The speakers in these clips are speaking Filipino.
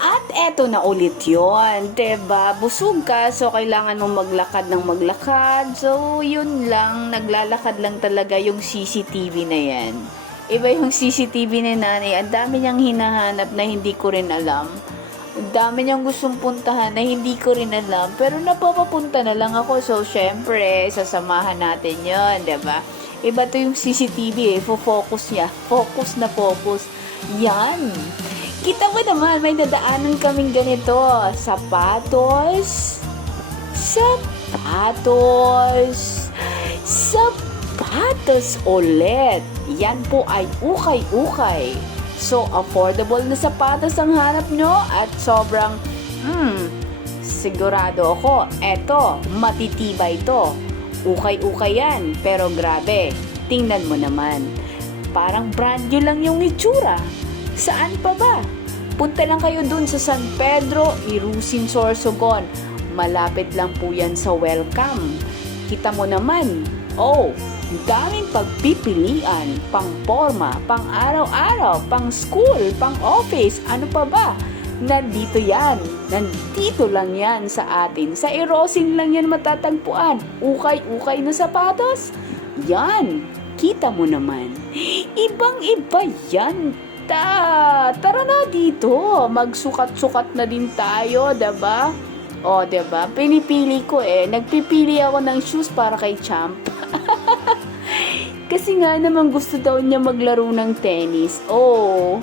At eto na ulit yun, 'di ba? Busog ka, so kailangan mong maglakad ng maglakad. So, yun lang, naglalakad lang talaga yung CCTV na yan. Iba yung CCTV ni nanay, ang dami niyang hinahanap na hindi ko rin alam. Ang dami niyang gustong puntahan na hindi ko rin alam, pero napapapunta na lang ako. So, syempre, sasamahan natin yon, 'di ba? Iba to yung CCTV focus niya. Focus na focus. Yan. Kita mo naman, may nadaanan kaming ganito. Sapatos, sapatos, sapatos ulit. Yan po ay ukay-ukay. So, affordable na sapatos ang hanap nyo at sobrang, sigurado ako, eto, matitibay to. Ukay-ukay yan, pero grabe, tingnan mo naman. Parang brand new lang yung itsura. Saan pa ba? Punta lang kayo dun sa San Pedro, Irusin, Sorsogon. Malapit lang po yan sa Welcome. Kita mo naman, daming pagpipilian, pang forma, pang araw-araw, pang school, pang office, ano pa ba? Nandito yan. Nandito lang yan sa atin. Sa Irusin lang yan matatagpuan. Ukay-ukay na sapatos. Yan. Kita mo naman. Ibang-iba yan. Tara na dito. Magsukat-sukat na din tayo, 'di ba? O, 'di ba? Pinipili ko Nagpipili ako ng shoes para kay Champ. Kasi nga naman gusto daw niya maglaro ng tennis. Ewan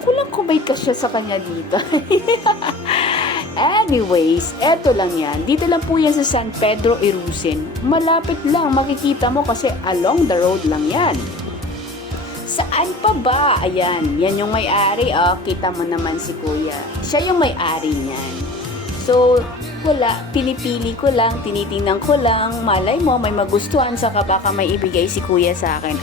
ko lang kung may kasya sa kanya dito. Anyways, eto lang yan. Dito lang po yan sa San Pedro, Irusin. Malapit lang, makikita mo kasi along the road lang yan. Saan pa ba? Ayan, yan yung may-ari. Kita mo naman si Kuya. Siya yung may-ari niyan. So, wala, pinipili ko lang, tinitingnan ko lang. Malay mo, may magustuhan, saka baka may ibigay si Kuya sa akin.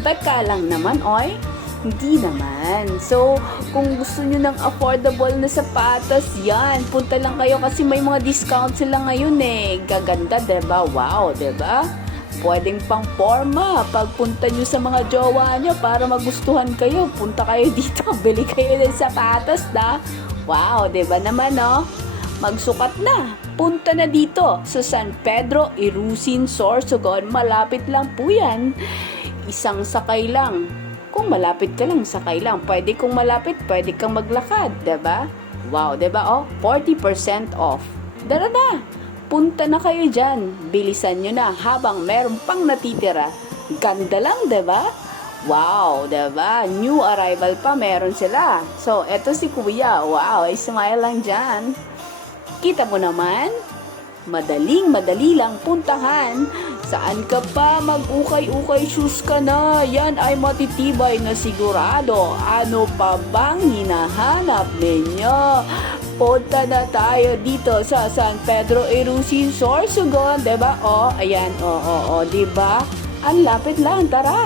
Baka lang naman, oy. Hindi naman. So, kung gusto nyo ng affordable na sapatos, yan. Punta lang kayo kasi may mga discount sila ngayon Gaganda, diba? Wow, diba? Pwedeng pang forma. Pagpunta nyo sa mga jowa nyo para magustuhan kayo, punta kayo dito, bili kayo ng sapatos na. Wow, diba naman Magsukat na. Punta na dito sa San Pedro, Irusin, Sorsogon. Malapit lang po yan. Isang sakay lang. Kung malapit ka lang, sakay lang. Pwede kung malapit, pwede kang maglakad, diba? Wow, diba 40% off. Dara na. Punta na kayo dyan. Bilisan nyo na habang meron pang natitira. Ganda lang, diba? Wow, diba? New arrival pa meron sila. So, eto si Kuya. Wow, smile lang dyan. Kita mo naman? Madali lang puntahan. Saan ka pa? Mag-ukay-ukay shoes ka na. Yan ay matitibay na sigurado. Ano pa bang hinahanap ninyo? Punta na tayo dito sa San Pedro, Irusin, Sorsogon, 'di ba? Ayan, 'di ba? Ang lapit lang, tara.